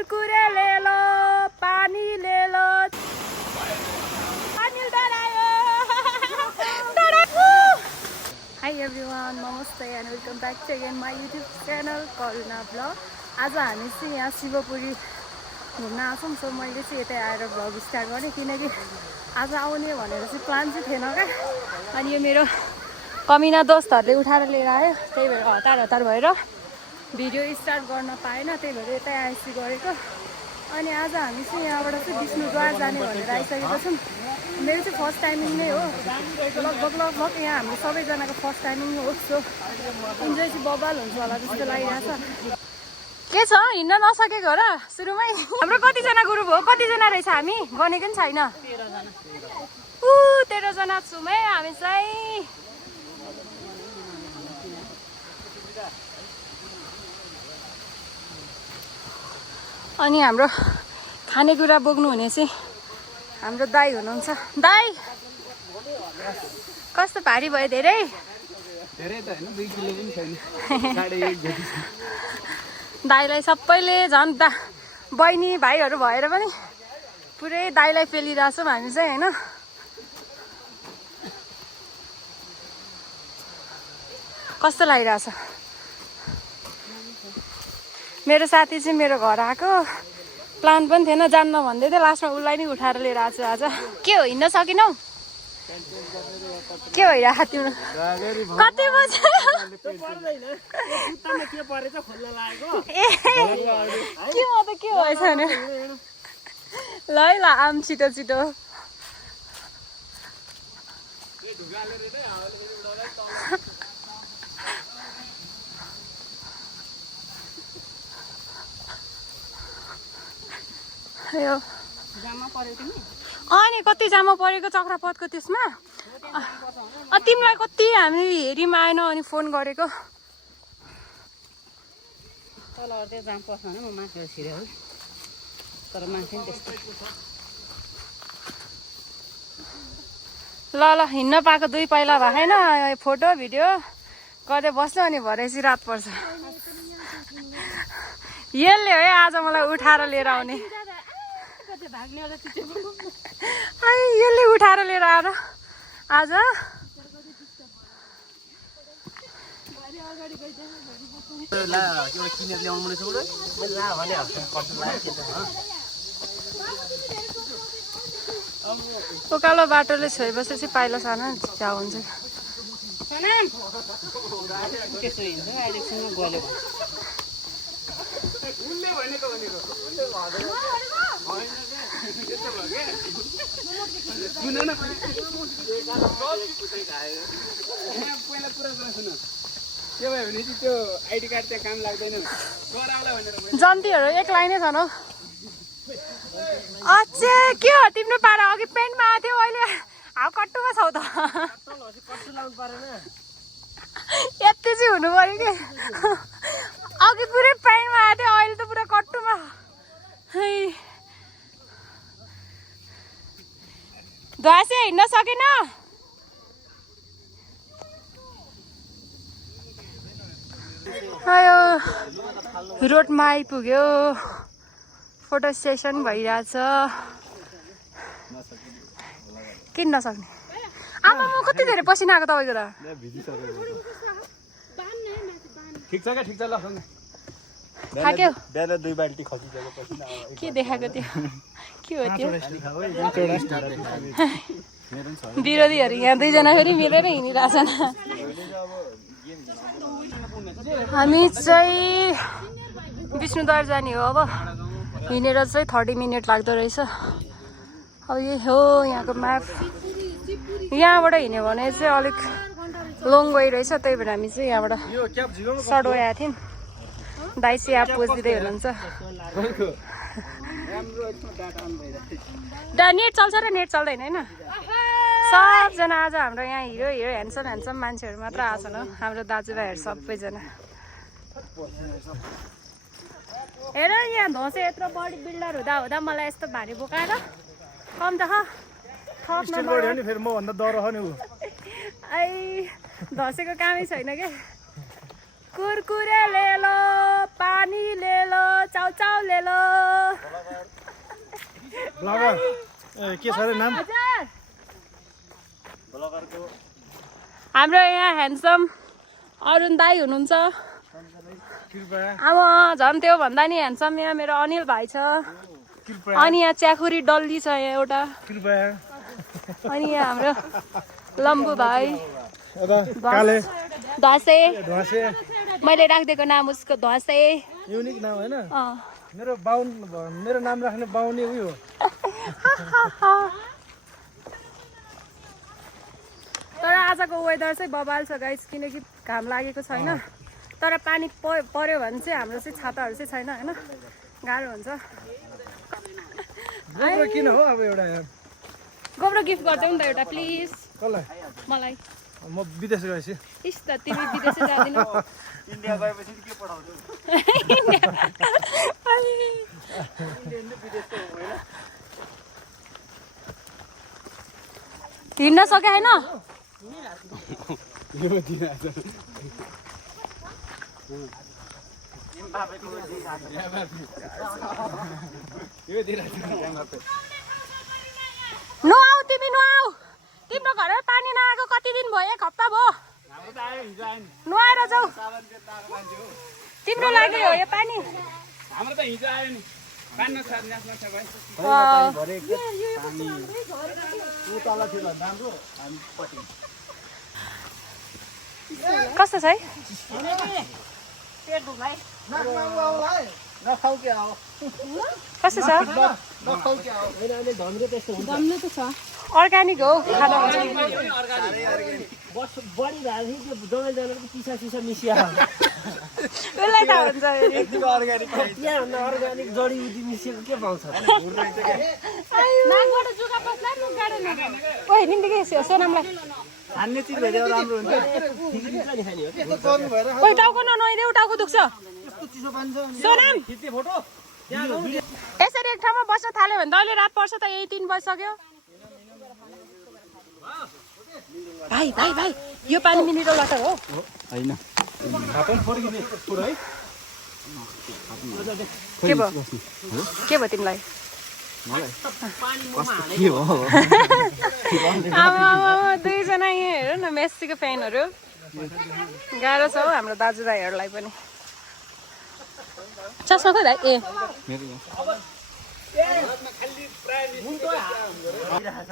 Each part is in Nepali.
कुरकुरे ले लो पानी ले लो Hi everyone, namaste and welcome back to again my YouTube channel Karuna Vlog. आज हामी चाहिँ यहाँ शिवपुरी घुम्न आछौँ सो मैले चाहिँ यतै आएर भ्लग स्टार्ट गरेँ किनकि आज आउने भनेर चाहिँ प्लान चाहिँ थिएन क्या अनि यो मेरो कमिना दोस्तहरूले उठाएर लिएर आयो त्यही भएर हतार भएर भिडियो स्टार्ट गर्न पाएन त्यही भएर यतै आइसी गरेको अनि आज हामी चाहिँ यहाँबाट चाहिँ विष्णुद्वार जाने भनेर आइसकेको छौँ मेरो चाहिँ फर्स्ट टाइमिङ नै हो लगभग यहाँ हाम्रो सबैजनाको फर्स्ट टाइमिङ हो सो इन्जोय चाहिँ बबाल हुन्छ होला जस्तो लागिरहेको छ के छ हिँड्न नसकेको र सुरुमै हाम्रो कतिजना ग्रुप हो कतिजना रहेछ हामी गनेको पनि छैन 13 जना छौँ है हामी चाहिँ अनि हाम्रो खानेकुरा बोक्नु हुने चाहिँ हाम्रो दाइ हुनुहुन्छ दाइ कस्तो भारी भयो धेरै त हैन 2 किलो पनि छैन 1.5 जति दाइलाई सबैले झन् बहिनी भाइहरू भएर पनि पुरै दाइलाई पेलिरहेछौँ हामी चाहिँ हैन कस्तो लागिरहेछ मेरो साथी चाहिँ मेरो घर आएको प्लान पनि थिएन जान्न भन्दै थियो लास्टमा उसलाई नै उठाएर लिएर आएको छु आज के हो हिँड्न सकिनौ के भइरहेको तिम्रो कति बज्यो के म त के भएछ भने ल आम छिटो अनि कति जामा परेको चक्रापथको त्यसमा तिमीलाई कति हामी हेरिमा आएन अनि फोन गरेको ल हिँड्न पाएको 2 पाइला भएन फोटो भिडियो गर्दै बस्नु अनि भरेपछि रात पर्छ यसले है आज मलाई उठाएर लिएर आउने यसले उठाएर लिएर आएर आज उकालो बाटोले छोएपछि पाइला सानो छ्याउ हुन्छ जन्तीहरू एक लाइनै छन् हौ अझै के हो तिम्रो पारा अघि पेन्टमा आएको थियो अहिले हाउ कट्टुमा छौ त यति चाहिँ हुनु पर्यो कि अघि पुरै पेन्टमा आएको थियो अहिले त पुरा कट्टुमा ध्वासे हिँड्न सकेन रोडमा आइपुग्यो फोटो सेसन भइरहेछ किन नसक्ने आमा म कति धेरै पसिना आएको तपाईँको त ठिक छ ल थाक्यो बिहान 2 बाल्टी खसिसक्यो पसिना के देखाएको थियो के हो त्यो विरोधीहरू यहाँ 2 जना फेरि मिलेर हिँडिरहेछन् हामी चाहिँ विष्णुद्वार जाने हो अब हिँडेर चाहिँ 30 मिनट लाग्दो रहेछ अब यही हो यहाँको म्याप यहाँबाट हिँड्यो भने चाहिँ अलिक लङ गइरहेछ त्यही भएर हामी चाहिँ यहाँबाट सडो आएको थियौँ दाइ चाहिँ यहाँ पोजिदिँदै हुनुहुन्छ नेट चल्छ र नेट चल्दैन होइन सबजना आज हाम्रो यहाँ हिरो ह्यान्डसम मान्छेहरू मात्र आछन् हो हाम्रो दाजुभाइहरू सबैजना हेर यहाँ धोसे यत्रो बडी बिल्डर हुँदा मलाई यस्तो भारी बोकाएर कम त धसेको कामै छैन के कुरकुरे ले लो पानी ले लो चाउ ले लो ब्लगर के छ रे नाम हाम्रो यहाँ ह्यान्डसम अरुण दाई हुनुहुन्छ अब झन् त्यो भन्दा नि ह्यान्डसम यहाँ मेरो अनिल भाइ छ अनि यहाँ च्याखुरी डल्ली छ यहाँ एउटा अनि यहाँ हाम्रो लम्बु भाइ ध्वासे मैले राखिदिएको नाम उसको ध्वासे युनिक नाम होइन मेरो नाम राख्ने बाहुने उयो तर आजको वेदर चाहिँ बबाल छ गाइस किनकि घाम लागेको छैन तर पानी पर्यो भने चाहिँ हाम्रो चाहिँ छाताहरू चाहिँ छैन होइन गाह्रो हुन्छ गोब्रो किन हो अब एउटा गोब्रो गिफ्ट गरिदेऊ नि त एउटा प्लिज कसलाई मलाई म विदेश गएपछि इस त तिमी विदेशै जाँदैनौ इन्डिया गएपछि के पठाउँछौ हिँड्न सके होइन नुहाऊ तिमी नुहाऊ तिम्रो घरमा पानी नआएको कति दिन भयो 1 हप्ता भयो नुहाएर जाऊ तिम्रो लागि हो यो पानी हाम्रो त हिजो आयो नि पानी नछाड्ने छ भाइ कस्तो छ है कस्तो छ अर्ग्यानिक हो खाँदा हुन्छ त्यसलाई थाहा हुन्छ ओइ निम्ति सोनामलाई ओइ टाउको ननुहाइदेऊ टाउको दुख्छ सोनाम यसरी एक ठाउँमा बस्न थाल्यो भने त अहिले रात पर्छ त यही 3 बजिसक्यो भाइ भाइ भाइ यो पानी मिनरल वाटर हो हैन के भयो तिमीलाई दुईजना यहाँ हेर न मेस्सीको फ्यानहरू गाह्रो छ हौ हाम्रो दाजुभाइहरूलाई पनि चस्मा खोइ भाइ ए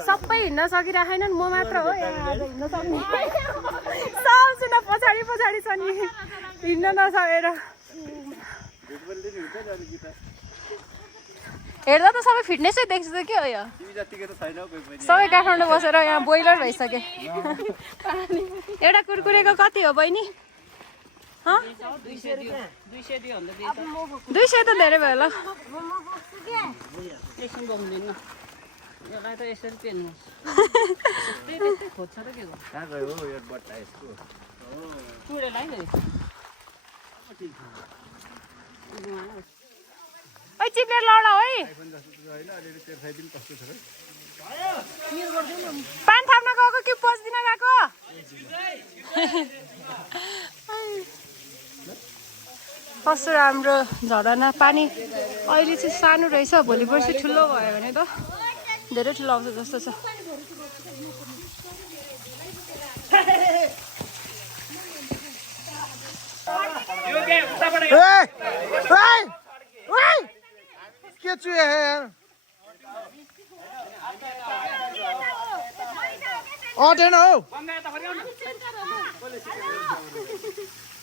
सबै हिँड्न सकिराखेनन् म मात्र हो यहाँ आज हिँड्न सक्ने सबजना पछाडि पछाडि छ नि हिँड्न नसकेर हेर्दा त सबै फिटनेसै देख्छ त के हो यो सबै काठमाडौँ बसेर यहाँ बोइलर भइसक्यो एउटा कुरकुरेको कति हो बहिनी 200 त धेरै भयो ल ओइ चिप्लेर लडा है पान थाप्न गएको कि पस्दिन गएको कस्तो राम्रो झरना पानी अहिले चाहिँ सानो रहेछ भोलि पर्सि ठुलो भयो भने त धेरै ठुलो आउँछ जस्तो छ के चुहे है यार अटेन हो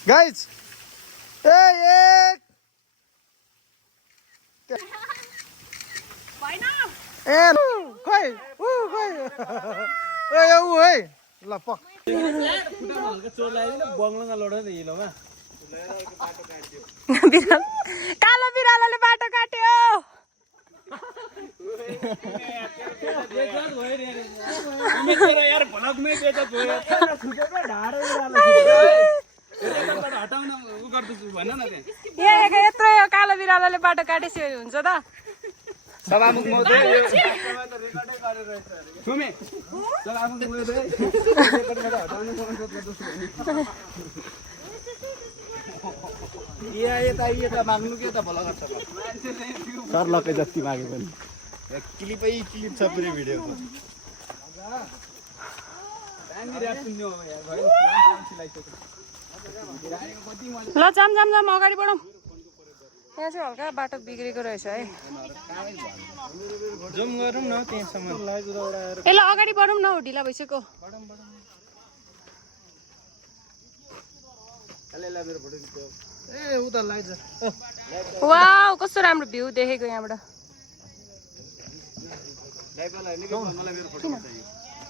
गाइज खोइ है ल पक कालो बिरालोले बाटो काट्यो यत्रो कालो बिरालोले बाटो काटेपछि हुन्छ त सभामुख महोदय यता माग्नु के त भला गर्छ सर लके जति मागे पनि क्लिपै क्लिप छ पुरै भिडियोको ल जाम जाम जाम अगाडि बढौँ यहाँ चाहिँ हल्का बाटो बिग्रेको रहेछ है जुम गरौँ न त्यहाँसम्म ए ल अगाडि बढौँ न हौ ढिला भइसक्यो ए उता लाइट वाउ कस्तो राम्रो भ्यू देखेको यहाँबाट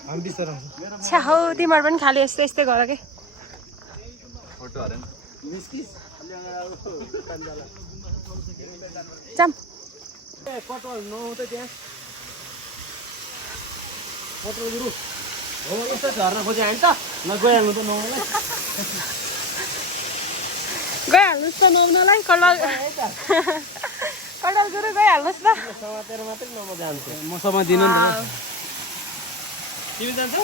हामी बिस्तार छ्या हौ तिमीहरू पनि खालि यस्तै यस्तै गर के जाम कटल नहुँदै त्यहाँ कटल गुरु हो यस्तो झर्न खोजे होइन त नगइहाल्नु त नहुँला गइहाल्नुहोस् त नौनलाई कटल कटल गुरु गइहाल्नुहोस् त समातेर मात्रै न म जान्छु म समातिन नि त तिमी जान्छौ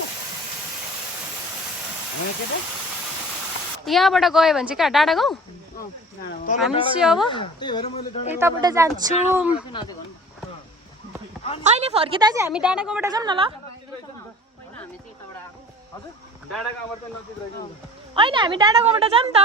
यहाँबाट गयो भने चाहिँ कहाँ डाँडा गाउँ हामी चाहिँ अब यताबाट जान्छौँ अहिले फर्किँदा चाहिँ हामी डाँडा गाउँबाट जाऊँ न ल होइन हामी डाँडा गाउँबाट जाऊँ नि त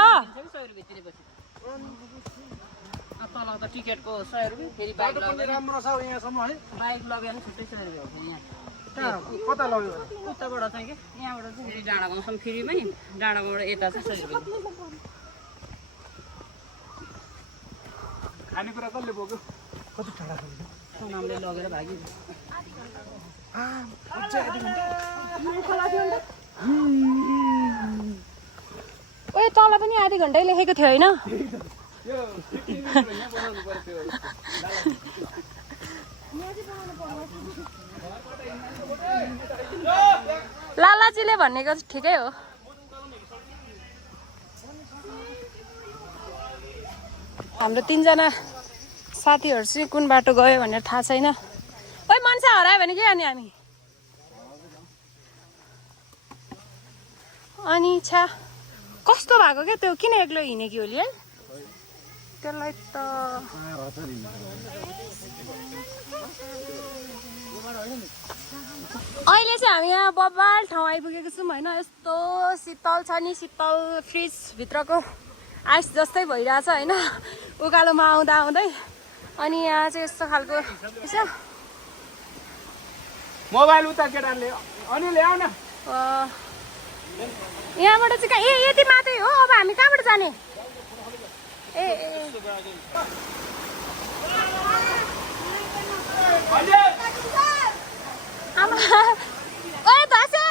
तल त टिकटको 100 रुपैयाँ फेरि बाइक राम्रो छ यहाँसम्म है बाइक लग्यो भने छुट्टै 100 रुपैयाँ हो फेरि यहाँ कता लग्यो उताबाट चाहिँ के यहाँबाट चाहिँ फेरि डाँडा गाउँसम्म फ्रीमै डाँडा गाउँबाट यता चाहिँ 100 रुपैयाँ खानेकुरा कसले बोक्यो कति टाढा सोनामले लगेर भाग्यो ओ तल पनि आधी घन्टै लेखेको थियो होइन लालाजीले भनेको ठिकै हो हाम्रो 3 जना साथीहरू चाहिँ कुन बाटो गयो भनेर थाहा छैन ओइ मान्छे हरायो भने के अनि हामी अनि छा कस्तो भएको क्या त्यो किन एक्लो हिँडेकी होली है त्यसलाई त अहिले चाहिँ हामी यहाँ बबाल ठाउँ आइपुगेको छौँ होइन यस्तो शीतल छ नि शीतल फ्रिज भित्रको आइस जस्तै भइरहेछ होइन उकालोमा आउँदा आउँदै अनि यहाँ चाहिँ यस्तो खालको यसो मोबाइल उता केटाले अनि ल्याउ न यहाँबाट चाहिँ कहाँ ए यति मात्रै हो अब हामी कहाँबाट जाने ए आमा ओए धसे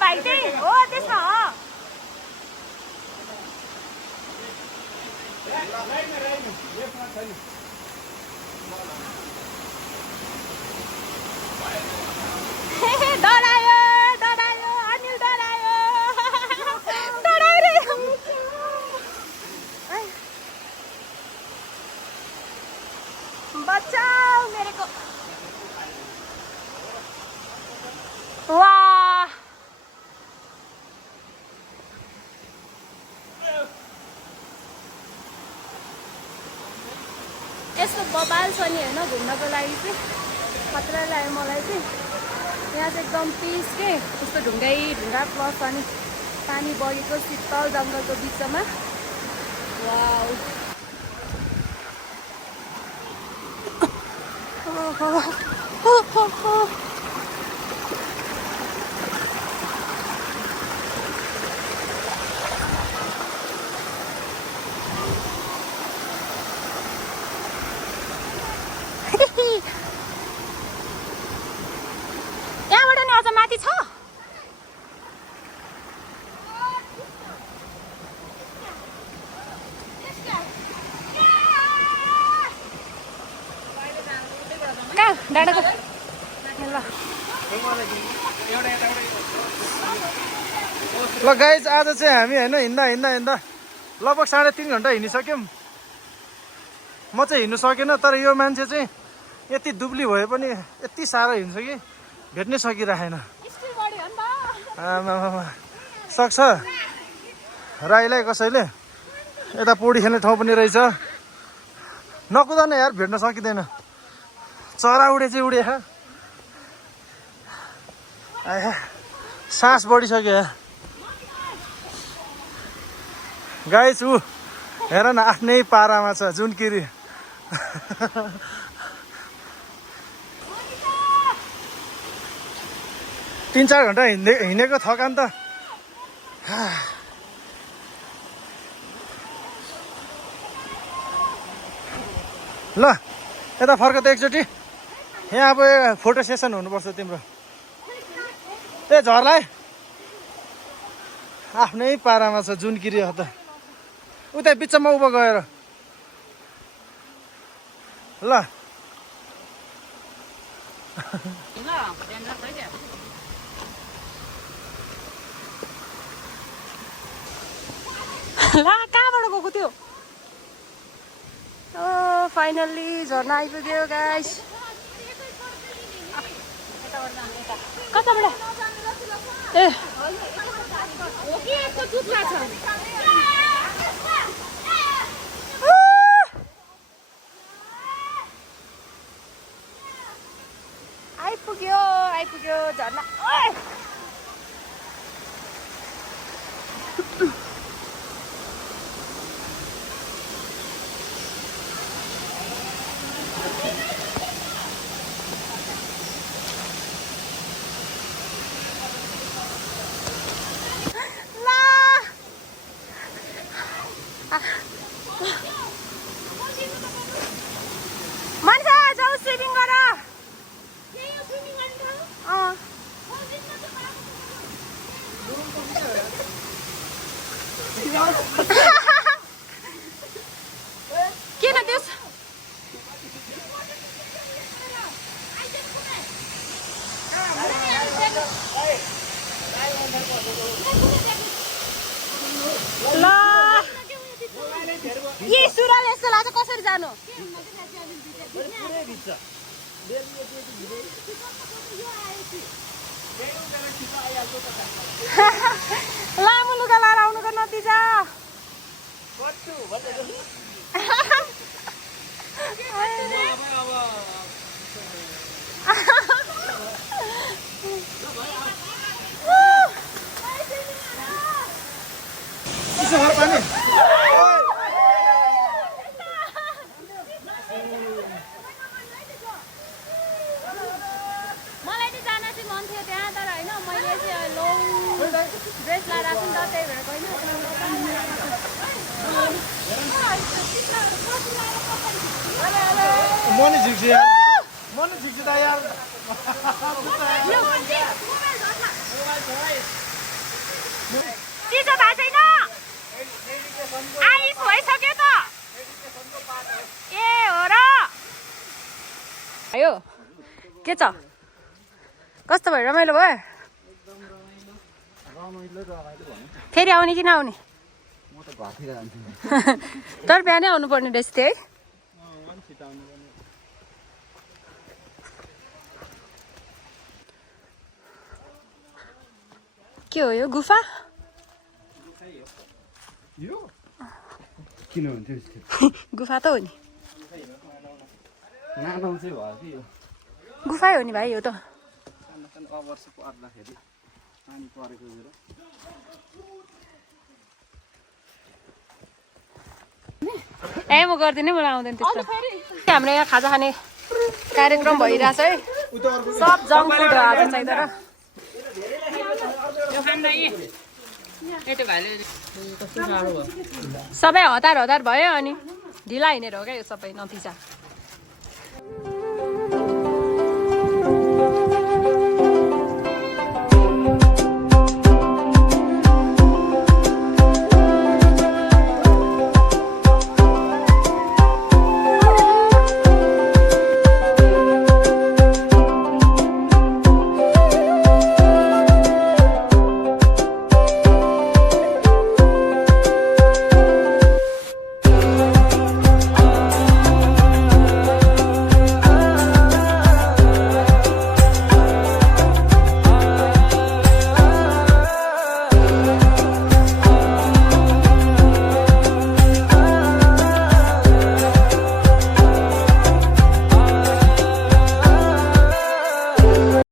भाइ त्यही हो त्यसमा हो डरायो डरायो अनिल डरायो डरायो बचाऊ मेरे को वाह यस्तो बबाल छ नि होइन घुम्नको लागि चाहिँ खतरा लाग्यो मलाई चाहिँ यहाँ चाहिँ एकदम पिस के यस्तो ढुङ्गा प्लस अनि पानी बगेको शीतल जङ्गलको बिचमा वाउ यहाँबाट नि अझ माथि छ कहाँ डाँडाको ल ल गाइज आज चाहिँ हामी होइन हिँड्दा लगभग 3.5 घन्टा हिँडिसक्यौँ। म चाहिँ हिँड्नु सकेन, तर यो मान्छे चाहिँ यति दुब्ली भए पनि यति साह्रो हिँड्छ कि भेट्नै सकिरहेन। आमामा सक्छ राईलाई कसैले। यता पौडी खेल्ने ठाउँ पनि रहेछ। नकुदान यार, भेट्न सकिँदैन। चरा उडे चाहिँ उडे सास बढिसक्यो यार। गाइस ऊ हेर न, आफ्नै पारामा छ जुनकिरी। 3-4 घन्टा हिँडेको थकान त ल यता फर्क त एकचोटि। यहाँ अब फोटो सेसन हुनुपर्छ तिम्रो। ए झरलाई आफ्नै पारामा छ जुनकिरी त। उता बिचमा उभो गएर ल ला कहाँबाट गएको त्यो? ओ फाइनल्ली झर्ना आइपुग्यो गाइस। कताबाट? ए आइपुग्यो झर्ना। मान्छे जाऊ स्विमिङ गर। किन त्यस ल यी सुरुवाल यस्तो लाग्छ कसरी जानु? लामो लुगा लाएर आउनुको नतिजा। मलाई चाहिँ जान चाहिँ मन थियो त्यहाँ, तर होइन मैले चाहिँ लङ ड्रेस लाएर आएको नि त, त्यही भएर गइनँ। मनी झिक्छ यार, मनी झिक्छ त यार। चिसो भएको छैन? आइस भइसक्यो त। ए हो र? आयो के छ? कस्तो भयो? रमाइलो भयो? फेरि आउने कि नआउने? तर बिहानै आउनु पर्ने रहेछ थियो है। के हो यो गुफा? किन हुन्थ्यो यस्तो? गुफा त हो नि। नानो चाहिँ भयो कि यो गुफै हो नि भाइ यो त। अवर्ष पर्दाखेरि पानी परेको बेला ए म गर्दिनँ, मलाई आउँदैन त्यस्तो। हाम्रो यहाँ खाजा खाने कार्यक्रम भइरहेछ है। सब जङ्क फुड हो आज चाहिँ। तर सबै हतार भयो अनि ढिला हिँडेर हो क्या यो सबै नतिजा।